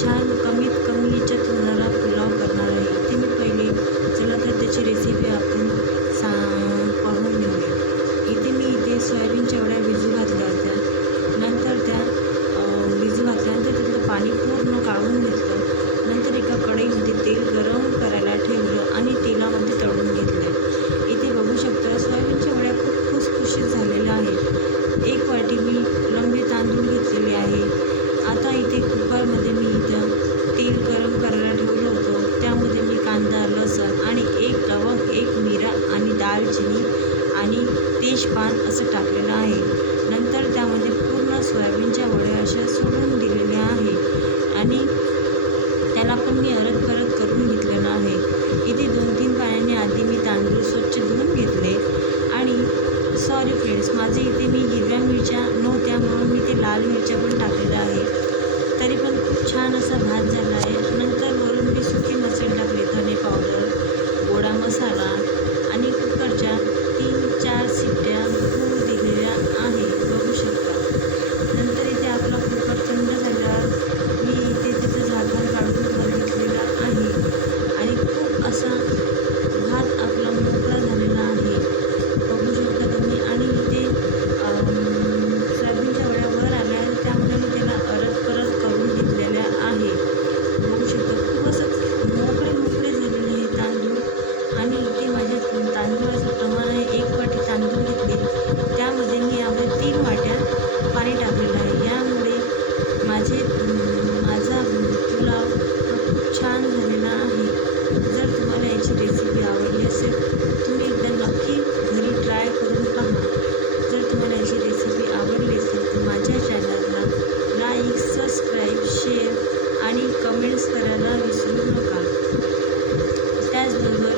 छान कमीत कमी याच्यात होणारा पुलाव करणार आहे. इथे मी पहिले चला तर त्याची रेसिपी आपण पाहून घेऊया. इथे सोयाबीनच्या वड्या भिजू घातल्या होत्या. नंतर त्या भिजू घातल्यानंतर त्यातलं पाणी पूर्ण काढून घेतलं. नंतर एका कढईमध्ये तेल गरम करायला ठेवलं आणि तेलामध्ये तळून घेतलं. इथे बघू शकता सोयाबीनच्या वड्या खूप खुसखुशीत झालेल्या आहेत. 1 वाटी मी लंबे तांदूळ घेतलेले आहे. आता इथे कुकरमध्ये मी इथं तेल गरम करायला ठेवलं होतं. त्यामध्ये मी कांदा, लसूण आणि 1 लवंग, 1 मिरा आणि दालचिनी आणि तेजपान असं टाकलेलं आहे. नंतर त्यामध्ये पूर्ण सोयाबीनच्या वड्या अशा सोडून दिलेल्या आहे आणि त्याला पण मी परत करून घेतलेलं आहे. इथे 2-3 पाण्याने आधी मी तांदूळ स्वच्छ धुवून घेतले आणि सॉरी फ्रेंड्स, माझे इथे मी हिरव्या मिरच्या नव्हत्या म्हणून मी ते लाल मिरच्या पण टाकलेल्या आहे. तरी पण खूप छान असा भात झाला आहे. नंतर वरून मी सुके मसाले टाकले, धने पावडर, गोडा मसाला आणि कुकरच्या 3-4 शिट्ट्या होऊ दिलेल्या आहे. बघू शकता. नंतर इथे आपला कुकर थंड झाल्यावर मी इथे त्याचं झाकण काढून बघितलेलं आहे आणि खूप असा भात आपला मोकळा झालेला आहे. बघू शकता तुम्ही. आणि इथे सोयाबीनच्या वड्या वर आल्या त्यामुळे मी त्याला परत करून घेतलेल्या आहे. बघू शकता खूप असं मोकळे झालेले हे तांदूळ. आणि इथे माझ्या तांदूळाचं प्रमाण आहे 1 वाटी तांदूळ घेतले. त्यामध्ये मी यामध्ये 3 वाट्या पाणी टाकलेलं आहे. यामुळे माझा पुलाव खूप छान झालेला आहे. जर तुम्हाला याची रेसिपी आवडली असेल तुम्ही एकदा नक्की घरी ट्राय करून पहा. जर तुम्हाला याची रेसिपी आवडली असेल तर माझ्या चॅनलला लाईक, सबस्क्राईब, शेअर आणि कमेंट्स करायला विसरू नका. त्याचबरोबर